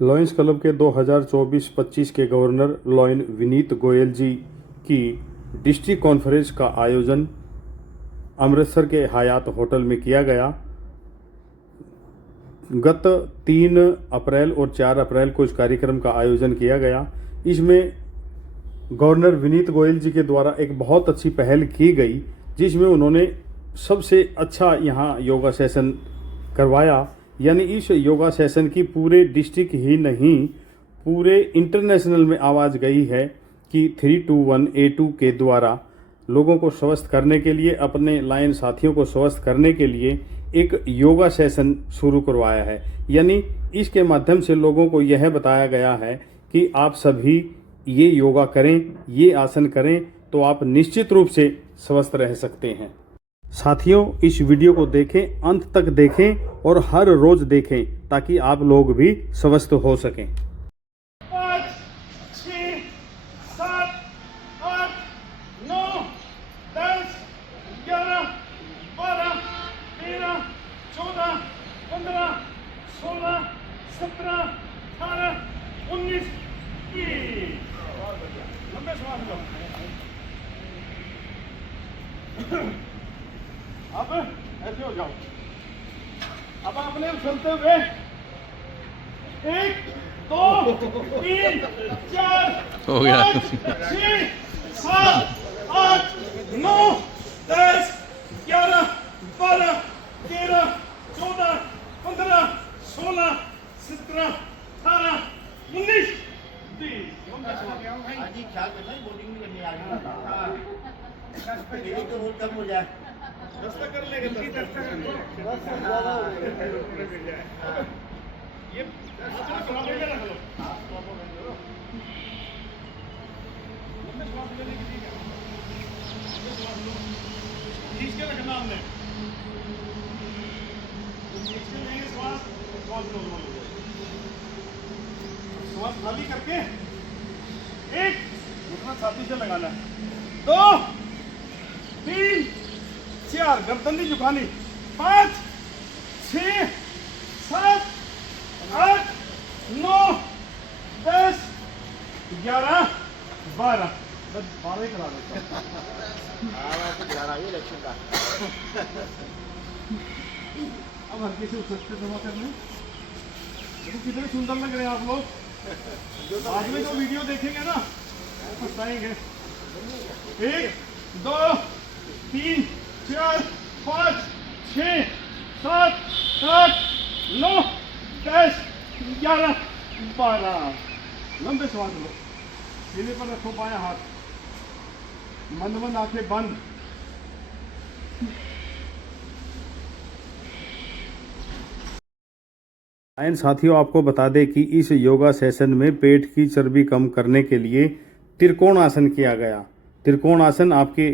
Lions club के 2024-25 के governor lion Vineet Goyal जी की डिस्ट्रिक्ट कॉन्फ्रेंस का आयोजन अमृतसर के हयात होटल में किया गया। गत 3 अप्रैल और 4 अप्रैल को इस कार्यक्रम का आयोजन किया गया। इसमें गवर्नर विनीत गोयल जी के द्वारा एक बहुत अच्छी पहल की गई, जिसमें उन्होंने सबसे अच्छा यहाँ योगा सेशन करवाया। यानी इस योगा सेशन की पूरे डिस्ट्रिक्ट ही नहीं, पूरे इंटरनेशनल में आवाज़ गई है कि 321A2 के द्वारा लोगों को स्वस्थ करने के लिए, अपने लायन साथियों को स्वस्थ करने के लिए एक योगा सेशन शुरू करवाया है। यानी इसके माध्यम से लोगों को यह बताया गया है कि आप सभी ये योगा करें, ये आसन करें तो आप निश्चित रूप से स्वस्थ रह सकते हैं। साथियों, इस वीडियो को देखें, अंत तक देखें और हर रोज देखें ताकि आप लोग भी स्वस्थ हो सकें। 5, 6, 7, 8, 9, 10, 11, 12, 13, 14, 15, 16, 17, 18, 19, 20। लंबे श्वास लो। अब ऐसे हो जाओ। अब अपने चलते हुए 1, 2, 3, 4, हो गया। 5, 6, 7, 8, 9, 10, 11, 12, 13, 14, 15, 16, 17, 18, 19, 20। जी ख्याल करना बोटिंग नहीं करनी आज। तो बहुत कम हो जाए। दस्ता कर लेगा, दस्ता कर लेगा। ये थोड़ा बेटा रख लो। खींच के रखना हमने। खींच के लेंगे श्वास, श्वास नॉर्मल हो जाएगा। श्वास खाली करके 1 घुटना छाती से लगाना है। 2, 3, 4 गर्दन नहीं झुकानी। 5, 6, 7, 8, 9, 10, 11, 12। बस 12 ही करा देता अब हल्के से उछल के जमा करने। देखो कितने सुंदर लग रहे हैं आप लोग। बाद में जो वीडियो देखेंगे ना पछताएंगे। 1, 2, 3, 4, 5, 6, 7, 8, 9, 10, 11, 12। लंबे श्वास लो। सीने पर रखो बायां हाथ, मंद मंद आंखें बंद। लायन साथियों, आपको बता दें कि इस योगा सेशन में पेट की चर्बी कम करने के लिए त्रिकोण आसन किया गया। त्रिकोण आसन आपके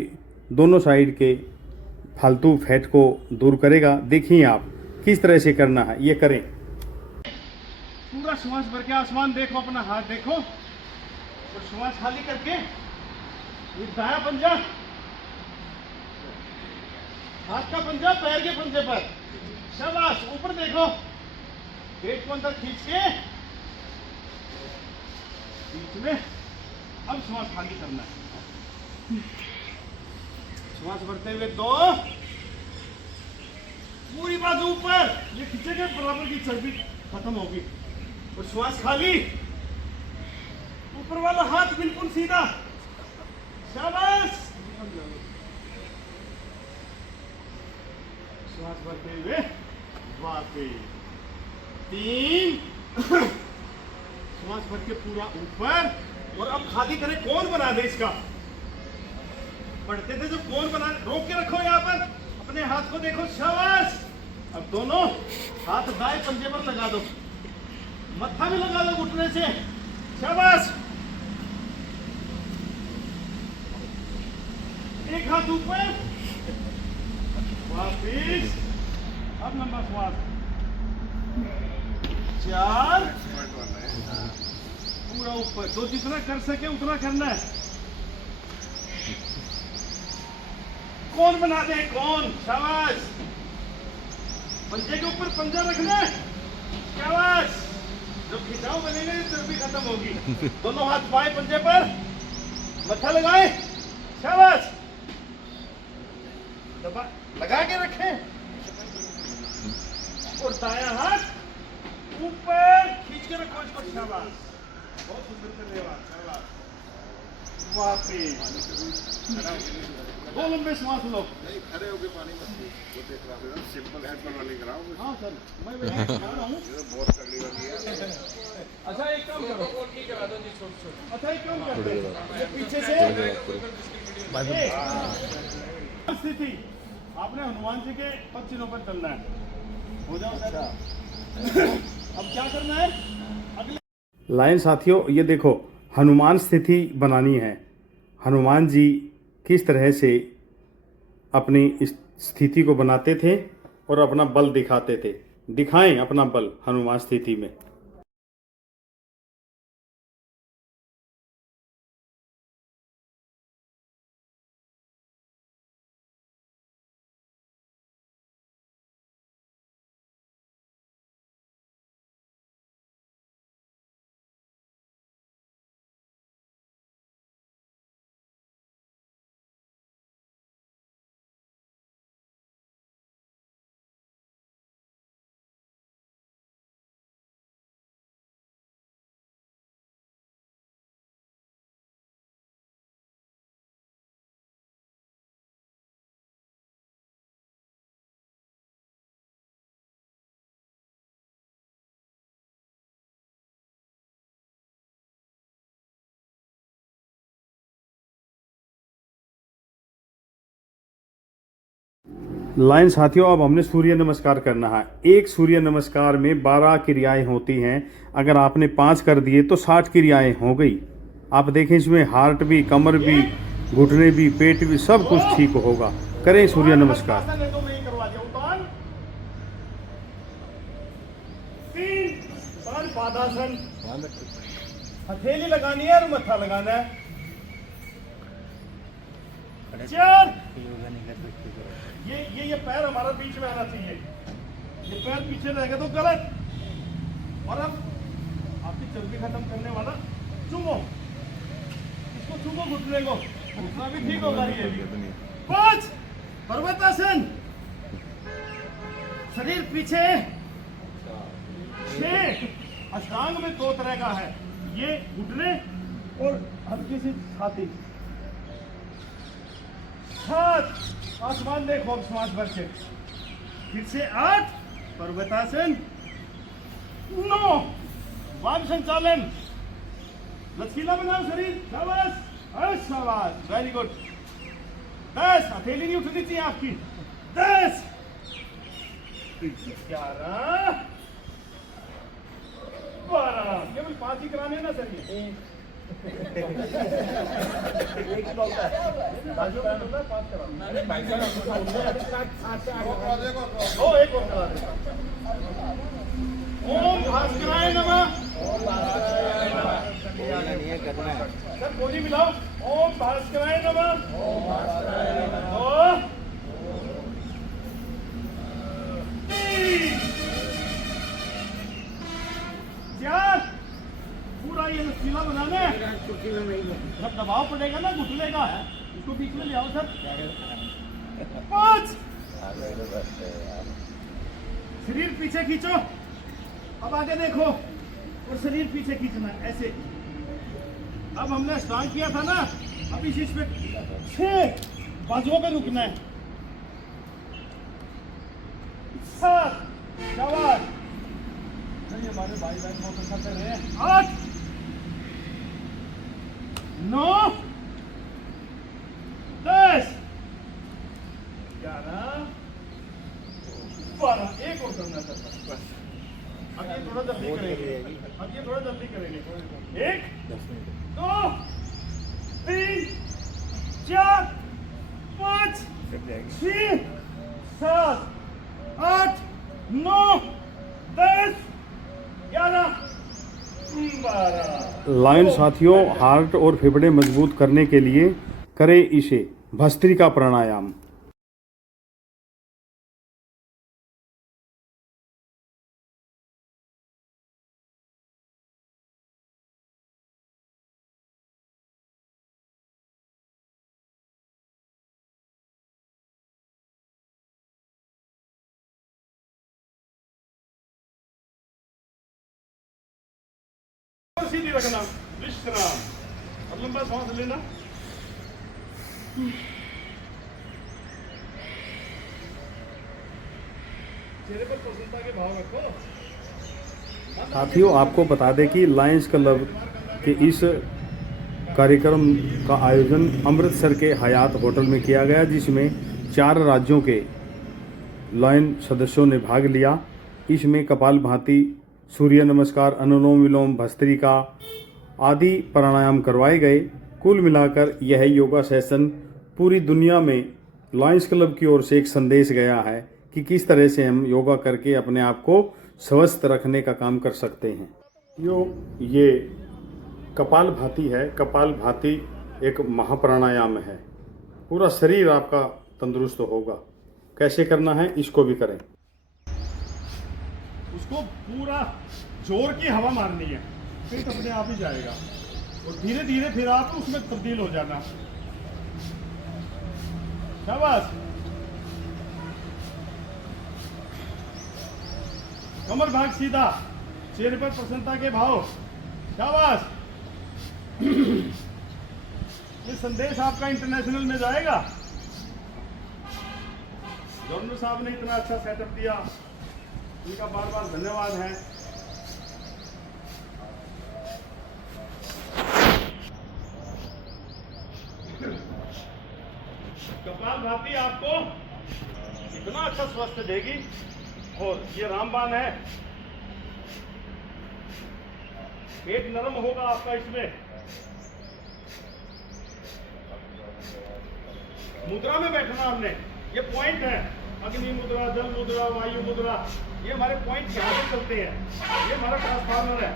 दोनों साइड के फालतू फैट को दूर करेगा। देखिए आप किस तरह से करना है, ये करें। पूरा श्वास भर के आसमान देखो, अपना हाथ देखो और श्वास खाली करके ये दायां पंजा, हाथ का पंजा पैर के पंजे पर। शाबाश, ऊपर देखो। पेट को अंदर खींच के बीच में। अब श्वास खाली करना है। श्वास भरते हुए 2, पूरी बाजू ऊपर, ये खींचेंगे बराबर की चर्बी खत्म होगी। और श्वास खाली, ऊपर वाला हाथ बिल्कुल सीधा। शाबाश। श्वास भरते हुए वापस 3, श्वास भर के पूरा ऊपर। और अब खाली करें, कौन बना दे इसका। पढ़ते थे जब कौन बना, रोक के रखो यहाँ पर, अपने हाथ को देखो। शाबाश। अब दोनों हाथ दाएं पंजे पर लगा दो, मत्था भी लगा दो घुटने से। शाबाश। एक हाथ ऊपर, वापिस। अब लंबा श्वास। 4, पूरा ऊपर। तो जितना कर सके उतना करना है। कौन बना दे, कौन। शाबाश। पंजे के ऊपर पंजा रखना है। शाबाश। जो खिंचाव जाओ बनेगा, ये चर्बी खत्म होगी। दोनों हाथ बाएं पंजे पर, मत्था लगाए, शाबाश, दबा लगा के रखें, और दायां हाथ ऊपर खींच के रखो इसको, शाबाश, बहुत सुंदर कर रहे हो आप, शाबाश, वापी, दो लंबे श्वास लो। नहीं खड़े होके पानी मत पी, वो देख रहा हूँ सिंपल हेड पर वाली कराओ। हाँ सर, मैं बता रहा हूँ। ये तो बहुत तगड़ी वाली है। अच्छा एक काम करो, अच्छा एक काम करो, ये पीछे से स्थिति आपने हनुमान जी के पद चिन्हों पर चलना है, हो जाओ सर। अब क्या करना है अगले लाइन साथियों, ये देखो हनुमान स्थिति बनानी है। हनुमान जी किस तरह से अपनी इस स्थिति को बनाते थे और अपना बल दिखाते थे। दिखाएं अपना बल हनुमान स्थिति में। लाइन साथियों, अब हमने सूर्य नमस्कार करना है। एक सूर्य नमस्कार में 12 क्रियाएं होती हैं। अगर आपने 5 कर दिए तो 60 क्रियाएं हो गई। आप देखें इसमें हार्ट भी, कमर भी, घुटने भी, पेट भी, सब कुछ ठीक होगा। करें सूर्य नमस्कार। आसन है तो मैं ही करवा दिया, उतार 3 पाद पादासन, हथेली लगानी है और मत्था लगाना है। 4 ये पैर हमारा बीच में आना चाहिए, ये पैर पीछे रहेगा तो गलत। और अब आपकी चर्बी खत्म करने वाला चूमो, इसको चूमो, घुटने को, घुटना भी ठीक होगा। ये 5 पर्वतासन, शरीर पीछे। 6 अष्टांग में 2 तरह का है, ये घुटने और हल्की सी छाती। 7 आसमान देखो अब श्वास भर के, फिर से 8 पर्वतासन। 9 वाम संचालन, लचकीला बनाओ शरीर, शाबाश, शाबाश, वेरी गुड। 10 हथेली नहीं उठनी चाहिए आपकी। 10 11 12, केवल 5 ही कराने हैं ना सर, ये एक ही होता है, बाजू में होता है 5 कराना। अरे भाई साहब ओ एक और करा दे। ओम भास्कराय नमः, सर गोली मिलाओ। ओम भास्कराय नमः, और 3 4 पूरा ये लचीला बनाना है। जब दबाव पड़ेगा ना घुटने का, इसको बीच में ले आओ सर। 5 शरीर पीछे खींचो, अब आगे देखो और शरीर पीछे खींचना है ऐसे। अब हमने स्टार्ट किया था ना, अब इस पे 6 बाजुओं पे रुकना है। 7 शाबाश, चलिए हमारे भाई बहन बहुत अच्छा कर रहे हैं। 8 9 10 11 12, एक और करना था बस। अब ये थोड़ा जल्दी करेंगे, अब ये थोड़ा जल्दी करेंगे। 1 2 3 4 5 6 7 8 9 10 11 12। लाइन साथियों, हार्ट और फेफड़े मजबूत करने के लिए करें इसे भस्त्रिका प्राणायाम। रखना, विश्राम, और लंबा सांस लेना। चेहरे पर प्रसन्नता के भाव रखो। साथियों, आपको बता दें कि लायंस क्लब के इस कार्यक्रम का आयोजन अमृतसर के हयात होटल में किया गया, जिसमें 4 राज्यों के लायन सदस्यों ने भाग लिया। इसमें कपालभाति, सूर्य नमस्कार, अनुलोम विलोम, भस्त्रिका आदि प्राणायाम करवाए गए। कुल मिलाकर यह योगा सेशन पूरी दुनिया में लायंस क्लब की ओर से एक संदेश गया है कि किस तरह से हम योगा करके अपने आप को स्वस्थ रखने का काम कर सकते हैं। ये कपालभाति है। कपालभाति एक महाप्राणायाम है। पूरा शरीर आपका तंदुरुस्त होगा। कैसे करना है इसको भी करें। उसको पूरा जोर की हवा मारनी है, फिर अपने आप ही जाएगा और धीरे धीरे फिर आप उसमें तब्दील हो जाना। शाबाश। कमर भाग सीधा, चेहरे पर प्रसन्नता के भाव। शाबाश। ये संदेश आपका इंटरनेशनल में जाएगा। गवर्नर साहब ने इतना अच्छा सेटअप दिया, इनका बार बार धन्यवाद है। कपालभाति आपको इतना अच्छा स्वास्थ्य देगी। और ये रामबाण है, पेट नरम होगा आपका। इसमें मुद्रा में बैठना हमने, ये पॉइंट है। अग्नि मुद्रा, जल मुद्रा, वायु मुद्रा, ये हमारे पॉइंट यहाँ पे चलते हैं। ये हमारा ट्रांसफार्मर है,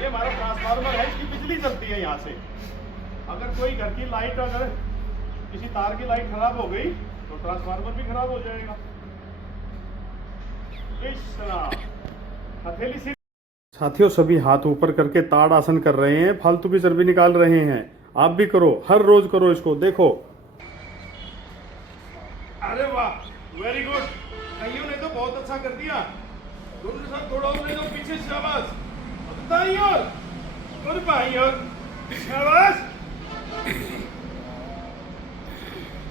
ये हमारा ट्रांसफार्मर है, इसकी बिजली चलती है यहाँ से। अगर कोई घर की लाइट, अगर किसी तार की लाइट खराब हो गई तो ट्रांसफार्मर भी खराब हो जाएगा। हथेली से साथियों, सभी हाथ ऊपर करके ताड़ आसन कर रहे हैं, फालतू की चर्बी निकाल रहे हैं। आप भी करो, हर रोज करो इसको। देखो, अरे वाह, वेरी गुड। कईयों ने तो बहुत अच्छा कर दिया। दोनों साथ थोड़ा और ले दो पीछे। शाबाश। दाईं और बाईं ओर। शाबाश।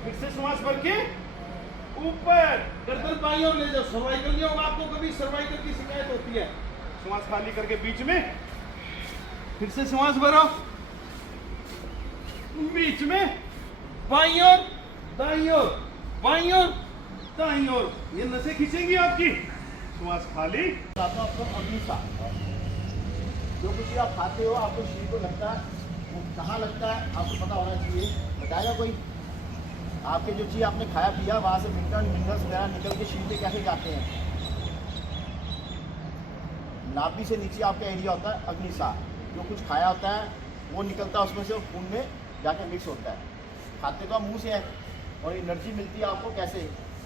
फिर से श्वास भर के ऊपर, गर्दन बाईं ओर ले जाओ। सर्वाइकल नहीं होगा आपको कभी, सर्वाइकल की शिकायत होती है। श्वास खाली करके बीच में, फिर से श्वास भरो बीच में, बाईं ओर, दाईं ओर, बाईं ओर, दाईं ओर। ये नसें खींचेंगी आपकी। श्वास खाली। आपको अग्निसा, जो कुछ भी आप खाते हो आपको शरीर को लगता है, वो कहाँ लगता है आपको पता होना चाहिए। बताएगा कोई? आपके जो चीज़ आपने खाया पिया वहाँ से मिनरल्स वगैरह निकल के शरीर में कैसे जाते हैं? नाभि से नीचे आपका एरिया होता है अग्निसा। जो कुछ खाया होता है वो निकलता है उसमें से, खून में जाके मिक्स होता है। खाते तो आप मुँह से है, और एनर्जी मिलती है आपको कैसे?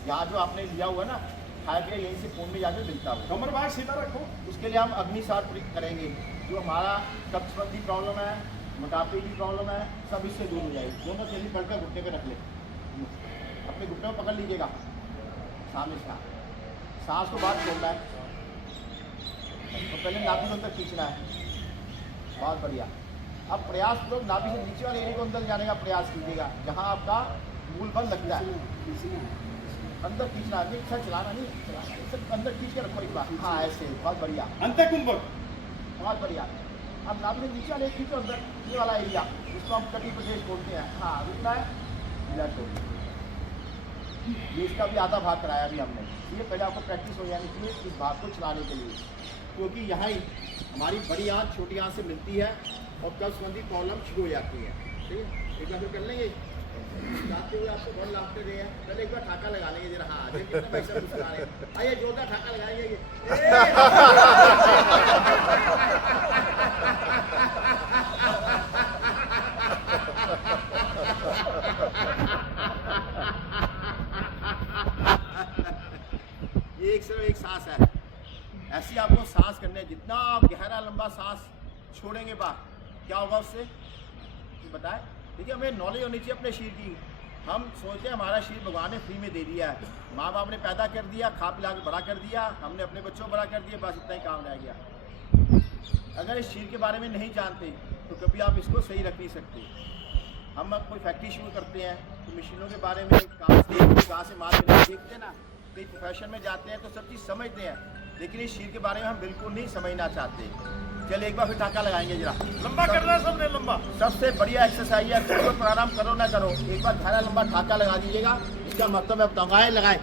यहाँ जो आपने लिया हुआ ना खाया पिया, यहीं से खून में जाके मिलता है। कमर भाग सीधा रखो। उसके लिए हम अग्निसार करेंगे। जो हमारा कब्जबंदी प्रॉब्लम है, मोटापे की प्रॉब्लम है, सब इससे दूर हो जाएगी। दोनों थैली पढ़कर घुटने पे रख ले, अपने घुटने में पकड़ लीजिएगा, सामने से सांस को बाहर छोड़ना है। तो पहले नाभि को अंदर खींचना है। बहुत बढ़िया। अब प्रयास लोग नाभि से नीचे वाले एरिया को अंदर जाने का प्रयास कीजिएगा, जहाँ आपका मूल बल लगता है। अंदर खींचना है, अच्छा चलाना नहीं, चलाना सिर्फ अंदर खींच के रखो एक बार। हाँ ऐसे, बहुत बढ़िया, अंत कुंभक, बहुत बढ़िया। अब नाभि से नीचे वाले खींचो अंदर, ये वाला एरिया, जिसको हम कटी प्रदेश बोलते हैं। हाँ रुकना है, ढीला छोड़। ये इसका भी आधा भाग कराया अभी हमने। ये पहले आपको प्रैक्टिस हो जानी चाहिए इस भाग को चलाने के लिए, क्योंकि यहाँ ही हमारी बड़ी आँख छोटी आँख से मिलती है और कब्जबंदी प्रॉब्लम शुरू हो जाती है। ठीक है, एक बार कर लेंगे। जाते हुए आपको बहुत लाभ दे रहे हैं। पहले एक बार ठाका लगा लेंगे जरा। हाँ कितना पैसा मुस्कुरा रहे हैं। आइए जोरदार ठाका लगाएंगे। एक सिर्फ एक सांस है, ऐसी आपको सांस करनी है। जितना आप गहरा लंबा सांस छोड़ेंगे बाहर, क्या होगा उससे बताएं। देखिए, हमें नॉलेज होनी चाहिए अपने शरीर की। हम सोचते हैं हमारा शरीर भगवान ने फ्री में दे दिया है, माँ बाप ने पैदा कर दिया, खा पिला के बड़ा कर दिया, हमने अपने बच्चों को बड़ा कर दिया, बस इतना ही काम रह गया। अगर इस चीज़ के बारे में नहीं जानते तो कभी आप इसको सही रख नहीं सकते। हम अब कोई फैक्ट्री शुरू करते हैं तो मशीनों के बारे में कहाँ से माल देखते हैं ना, कई प्रोफेशन में जाते हैं तो सब चीज़ समझते हैं, लेकिन इस चीज़ के बारे में हम बिल्कुल नहीं समझना चाहते। चलिए एक बार फिर टाका लगाएंगे जरा, लंबा करना है सबने, लंबा। सबसे बढ़िया एक्सरसाइज है, कोई प्राणायाम करो ना करो, एक बार धारा लंबा ठाका लगा दीजिएगा। इसका मतलब मैं बताऊंगा, लगाए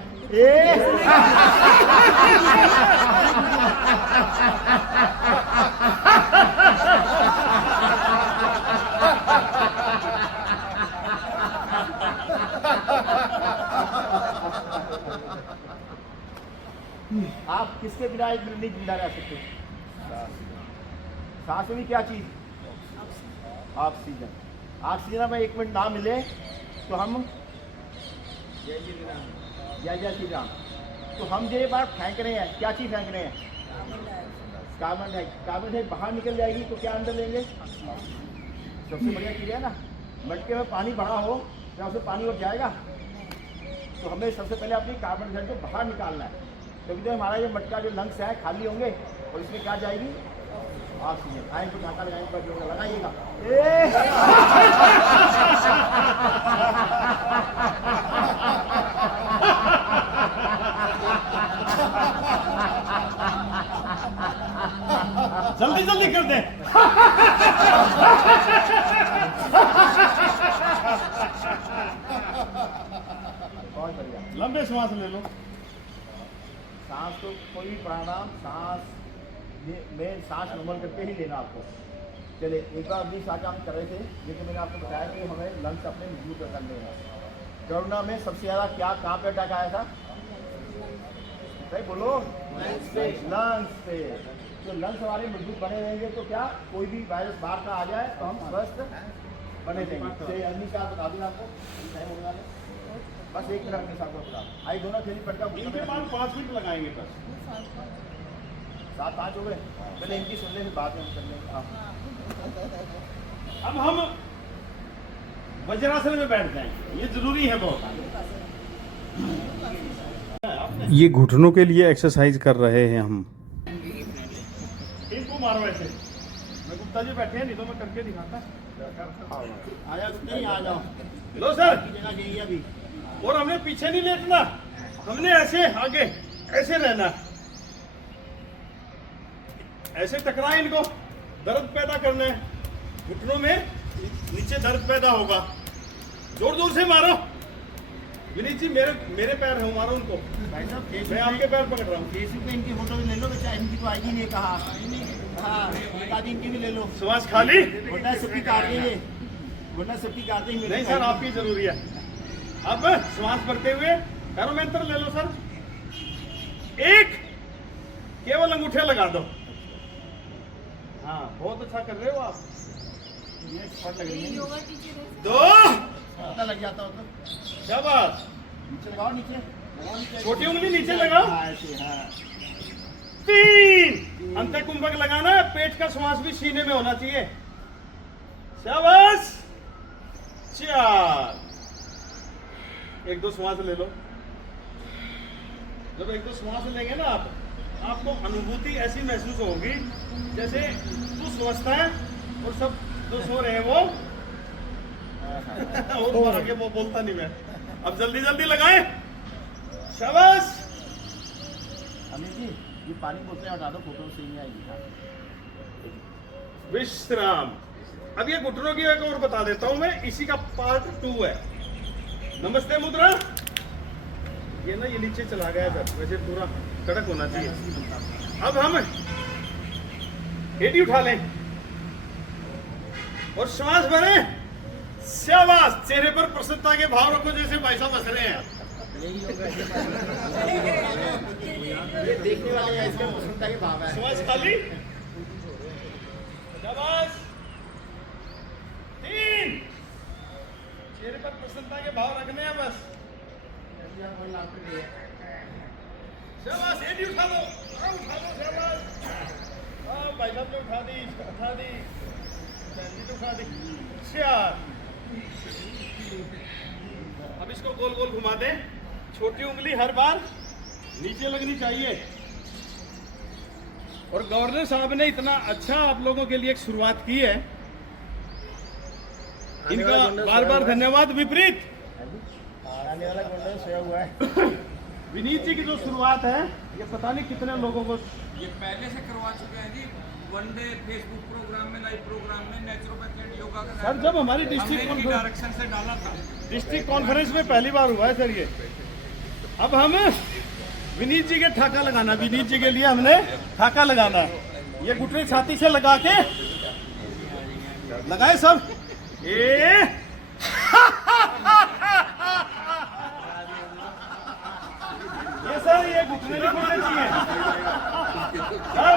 आप किसके बिना एक मिनट नहीं जिंदा रह सकते? सांस में भी क्या चीज? ऑक्सीजन। ऑक्सीजन में एक मिनट ना मिले तो हम जय श्री राम। तो हम ये बात फेंक रहे हैं, क्या चीज फेंक रहे हैं? कार्बन डाइऑक्साइड बाहर निकल जाएगी तो क्या अंदर लेंगे? सबसे बढ़िया चीज है ना, मटके में पानी भरा हो क्या उसमें पानी और जाएगा? तो हमें सबसे पहले अपनी कार्बन डाइऑक्साइड को बाहर निकालना है, क्योंकि तो हमारा ये मटका जो लंग्स है खाली होंगे और इसमें क्या जाएगी? ऑक्सीजन। आए तो ढाका लगाएंगे, पर लगाइएगा। जल्दी जल्दी कर दे। बहुत बढ़िया। लंबे श्वास ले लो। सांस तो कोई भी प्राणायाम सांस में सांस नॉर्मल करके ही लेना आपको। चलिए एक बार अभी सांस हम कर रहे थे, लेकिन मैंने आपको बताया कि हमें लंग्स अपने मजबूत करने हैं। कोरोना में सबसे ज़्यादा क्या कहाँ पे अटैक आया था? भाई बोलो, लंग्स पे। तो लंग्स हमारे मजबूत बने रहेंगे तो क्या कोई भी वायरस बाहर का आ जाए तो हम स्वस्थ बने रहेंगे। अग्नि का बता दूँ आपको, टाइम होने वाले, बस एक मिनट के साथ बता। आई दोनों थैली पटका 5 मिनट लगाएंगे बस। 7-5 हो गए। पहले इनकी सुन ले, फिर बाद में हम कर लेंगे। अब हम वज्रासन में बैठ जाएंगे, ये जरूरी है बहुत। ये घुटनों के लिए एक्सरसाइज कर रहे हैं हम। इनको मारो ऐसे। मैं गुप्ता जी बैठे हैं, नहीं तो मैं करके दिखाता। आया नहीं, आ जाओ। लो सर। की जगह यही है अभी। और हमने पीछे नहीं लेटना, हमने ऐसे आगे ऐसे रहना, ऐसे टकराए इनको, दर्द पैदा करना है घुटनों में, नीचे दर्द पैदा होगा। जोर जोर से मारो। विनीत जी मेरे पैर है, मारो उनको। भाई साहब मैं आपके पैर पकड़ रहा हूँ। फेसबुक पे इनकी फोटो भी ले लो बेटा, इनकी तो आईडी नहीं कहा। हाँ, दादी इनकी भी ले लो। श्वास खाली। वरना सबकी काट देंगे, वरना सबकी काट देंगे। नहीं सर, आपकी जरूरी है। अब श्वास भरते हुए पैरों में अंतर ले लो सर। एक, केवल अंगूठे लगा दो। हाँ, बहुत अच्छा कर रहे हो आप। ये एक्सपर्ट लग रही है। 2, पता लग जाता हो तो। शाबाश। नीचे लगाओ, नीचे। छोटी उंगली नीचे लगाओ। हाँ, ऐसे, हाँ। 3, अंतःकुंभक लगाना है, पेट का श्वास भी सीने में होना चाहिए। शाबाश। 4, 1-2 श्वास ले लो। जब 1-2 श्वास लेंगे ना आपको अनुभूति ऐसी महसूस होगी जैसे तू स्वस्थ है और सब जो सो रहे हैं वो और आगे वो बोलता नहीं मैं। अब जल्दी जल्दी लगाएं। शाबाश। अमित जी, ये पानी बोतलें हटा दो, फोटो सही नहीं आएगी। विश्राम। अब ये घुटनों की एक और बता देता हूं मैं, इसी का पार्ट 2 है। नमस्ते मुद्रा। ये ना ये नीचे चला गया था, वैसे पूरा कड़क होना चाहिए। अब हम एडी उठा लें और श्वास भरें। शाबाश। चेहरे पर प्रसन्नता के भाव रखो जैसे भाई साहब हंस रहे हैं। यही होगा। ये देखने वाले हैं, इसका प्रसन्नता के भाव है। श्वास खाली। शाबाश। 3, चेहरे पर प्रसन्नता के भाव रखने हैं बस। शाबाश। एडी उठा लो, उठा लो। शाबाश। हाँ भाई साहब ने उठा दी, उठा दी, उठा दी। 4। अब इसको गोल गोल घुमा दें। छोटी उंगली हर बार नीचे लगनी चाहिए। और गवर्नर साहब ने इतना अच्छा आप लोगों के लिए एक शुरुआत की है, इनका बार बार धन्यवाद। विपरीत आने वाला गोल्डन सोया हुआ है। विनीत जी की जो शुरुआत है, ये पता नहीं कितने लोगों को ये पहले से करवा चुके हैं जी, वनडे फेसबुक प्रोग्राम में, लाइव प्रोग्राम में, नेचुरोपैथी एंड योगा का सर जब हमारी हमने इनकी डिस्ट्रिक्ट डायरेक्शन से डाला था। कॉन्फ्रेंस में पहली बार हुआ है सर ये। अब हम विनीत जी के ठाका लगाना, विनीत जी के लिए हमने ठाका लगाना है। ये घुटने छाती से लगा के लगाए सब। ये सर ये घुटने नहीं खुलने चाहिए सर,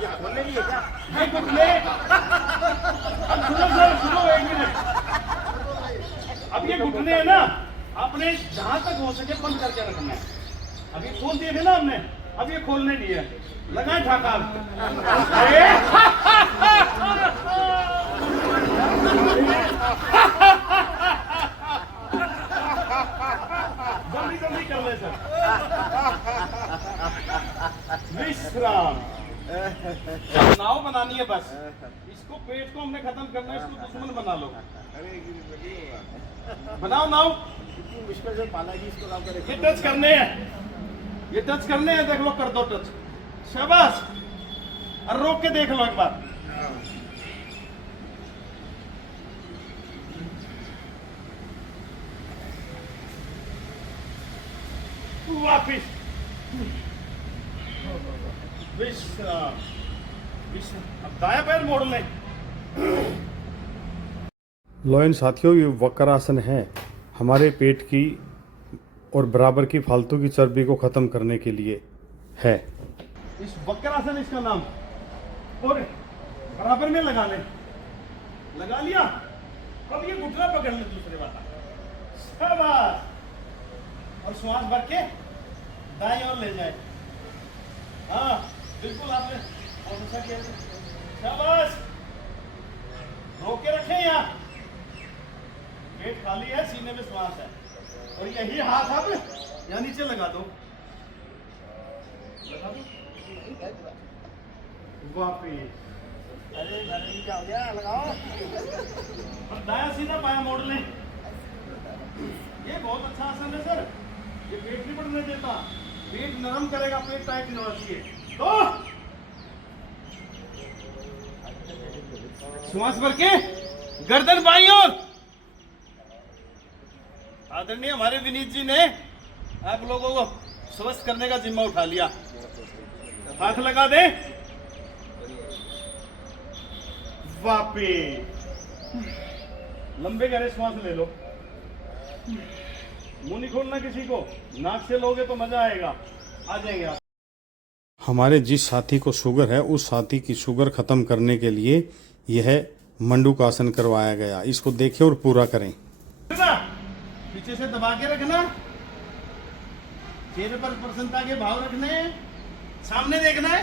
ये खोलने नहीं है क्या? ये घुटने। अब सुनो सर, सुनो एक मिनट। अब ये घुटने है ना, आपने जहां तक हो सके बंद करके रखना है। अब ये खोल दिए थे ना हमने, अब ये खोलने नहीं है। लगाए ठाका। जल्दी जल्दी कर ले सर। विश्राम। नाव बनानी है बस, इसको पेट को हमने खत्म करना है, इसको दुश्मन बना लो। बनाओ नाव। इतनी मुश्किल से पाला जी इसको काम करे। ये टच करने हैं, ये टच करने हैं, देख लो, कर दो टच। शाबाश। और रोक के देख लो एक बार। वापिस विश्राम। विश्राम। अब दाया पैर मोड़ लें। लॉयन साथियों, ये वक्रासन है हमारे पेट की और बराबर की फालतू की चर्बी को ख़त्म करने के लिए है। इस वक्रासन इसका नाम, और बराबर में लगा ले। लगा लिया। अब ये घुटना पकड़ ले दूसरे वाला। शाबाश। और श्वास भर के दाएं ओर ले जाए। हाँ बिल्कुल, आपने बहुत अच्छा किया। शाबाश। रोक के रखें यहाँ। पेट खाली है, सीने में श्वास है, और यही हाथ अब यहाँ नीचे लगा दो। लगा दो। वापिस। अरे मैंने क्या हो गया? लगाओ। और दाया सीधा पाया मोड़ लें। ये बहुत अच्छा आसन है सर। ये पेट नहीं बढ़ने देता, पेट नरम करेगा, पेट टाइट नहीं होना चाहिए। तो श्वास भर के गर्दन बाईं ओर। आदरणीय हमारे विनीत जी ने आप लोगों को स्वस्थ करने का जिम्मा उठा लिया। हाथ लगा दे। वापिस। लंबे गहरे श्वास ले लो। मुंह नहीं खोलना किसी को, नाक से लोगे तो मजा आएगा। आ जाएंगे आप। हमारे जिस साथी को शुगर है, उस साथी की शुगर ख़त्म करने के लिए यह मंडूकासन करवाया गया। इसको देखें और पूरा करें। पीछे से दबा के रखना, चेहरे पर प्रसन्नता के भाव रखने हैं, सामने देखना है,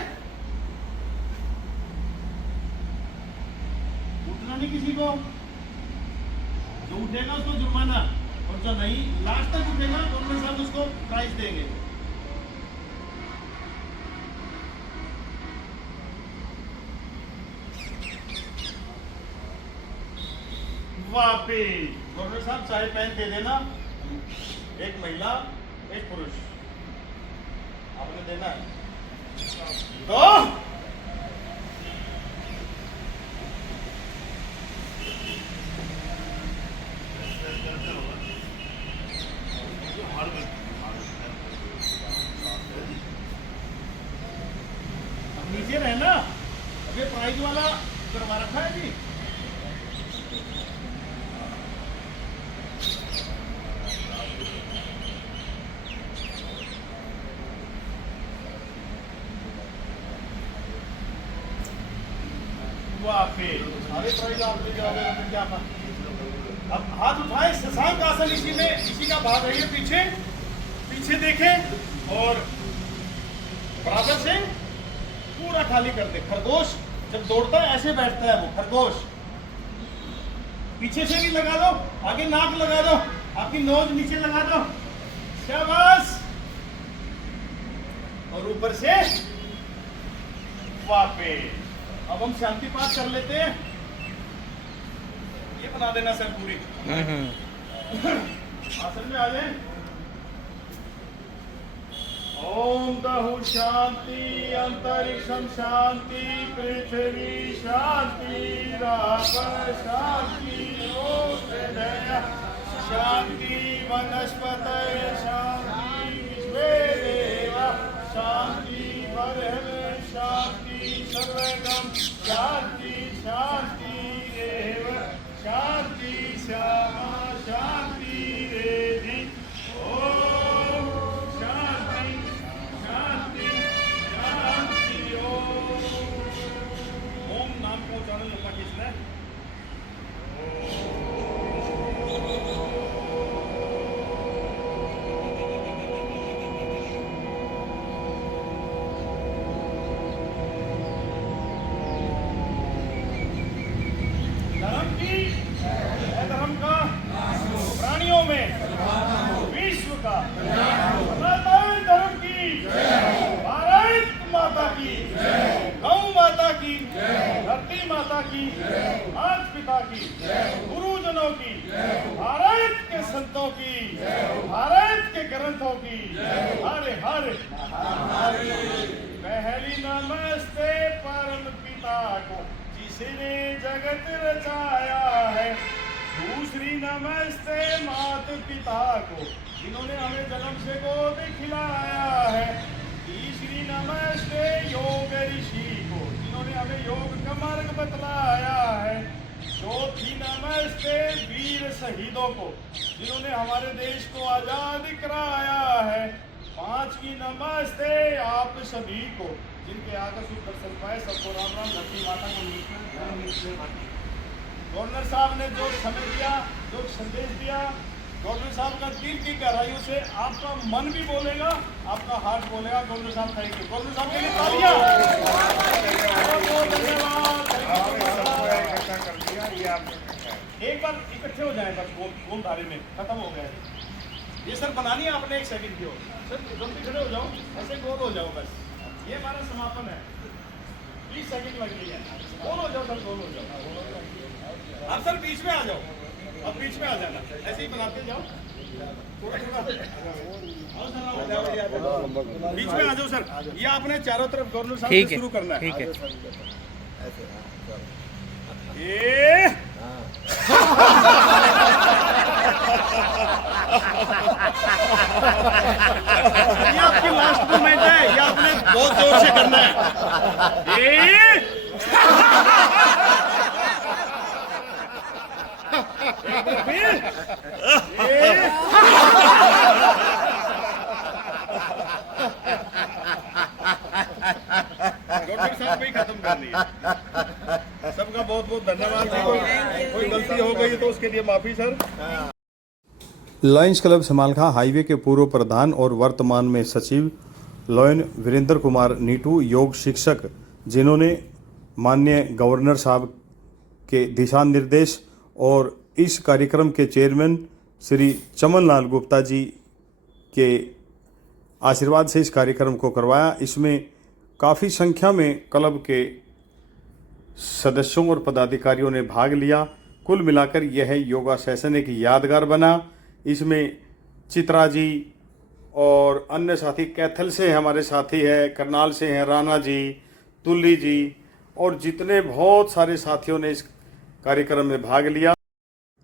उठना नहीं किसी को। जो उठेगा उसको जुर्माना, और जो नहीं लास्ट तक उठेगा गवर्नमेंट साहब उसको प्राइज देंगे। वापिस। गवर्नर साहब चाहे पेन दे देना, एक महिला एक पुरुष, आपने देना है। तो अब नीचे रहना। अब ये प्राइज वाला करवा रखा है जी। सारे प्राइज आप ले जाओगे तो क्या था। अब हाथ उठाए, शशांक आसन इसी में, इसी का भाग है ये। पीछे पीछे देखें और बराबर से पूरा खाली कर दे। खरगोश जब दौड़ता है ऐसे बैठता है वो खरगोश। पीछे से भी लगा दो, आगे नाक लगा दो, आपकी नोज नीचे लगा दो। शाबाश। और ऊपर से वापस। अब हम शांति पाठ कर लेते हैं। ये बना देना सर पूरी। आसन में आ जाए। ओम दहु शांति, अंतरिक्षम शांति, पृथ्वी शांति, राप शांति, ओषधय शांति, वनस्पतय शांति, विश्वे देवा शांति, बर्हण शांति, सर्वगम शांति, शांति एव शांति, श्यामा शांति रेधि। ओम शांति शांति शांति। ओम नाम को उच्चारण लंबा खींचना है। धर्म की धर्म का प्राणियों में विश्व का सनातन धर्म की, भारत माता की, गौ माता की, धरती माता की, आज पिता की, गुरुजनों की, भारत के संतों की, भारत के ग्रंथों की, हरे हरे पहली नमस्ते परम पिता को जिसने जगत रचाया है। दूसरी नमस्ते माता पिता को जिन्होंने हमें जन्म से गोद खिलाया है। तीसरी नमस्ते योग ऋषि को जिन्होंने हमें योग का मार्ग बतलाया है। चौथी नमस्ते वीर शहीदों को जिन्होंने हमारे देश को आजाद कराया है। पांचवी नमस्ते आप सभी को जिनके आकर सुख दर्शन पाए। सबको राम राम। धरती माता को नमस्कार। गवर्नर साहब ने जो समय दिया, जो संदेश दिया, गवर्नर साहब का दिल की गहराइयों से आपका मन भी बोलेगा, आपका हार्ट बोलेगा। गवर्नर साहब थैंक यू। गवर्नर साहब के लिए तालियां। एक बार इकट्ठे हो जाए बस गोल धारे में खत्म हो गया है। ये सर बनानी है आपने 1 सेकंड की ओर। सर जल्दी खड़े हो जाओ, ऐसे गोल हो जाओ बस। ये हमारा समापन है। 20 सेकंड लग रही है। गोल हो जाओ सर, गोल हो जाओ। आप सर बीच में आ जाओ, अब बीच में आ जाना। ऐसे ही बनाते जाओ। थोड़ा थोड़ा बीच में आ जाओ सर। ये आपने चारों तरफ गवर्नर साहब से शुरू करना है। ठीक है। ये आपकी लास्ट मोमेंट है। ये आपने बहुत जोर से करना है। ये डॉक्टर साहब भी खत्म कर दिया। सबका बहुत बहुत धन्यवाद। कोई गलती हो गई तो उसके लिए माफी sir. Lions club Samalkha highway के पूर्व प्रधान और वर्तमान में सचिव लॉयन वीरेंद्र कुमार नीटू योग शिक्षक, जिन्होंने माननीय गवर्नर साहब के दिशा निर्देश और इस कार्यक्रम के चेयरमैन श्री चमन लाल गुप्ता जी के आशीर्वाद से इस कार्यक्रम को करवाया। इसमें काफ़ी संख्या में क्लब के सदस्यों और पदाधिकारियों ने भाग लिया। कुल मिलाकर यह योगा सेशन एक यादगार बना। इसमें चित्रा जी और अन्य साथी, कैथल से हमारे साथी है, करनाल से हैं राणा जी, तुल्ली जी और जितने बहुत सारे साथियों ने इस कार्यक्रम में भाग लिया।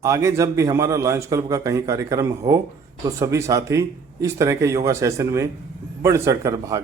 आगे जब भी हमारा लायंस क्लब का कहीं कार्यक्रम हो तो सभी साथी इस तरह के योगा सेशन में बढ़ चढ़कर भाग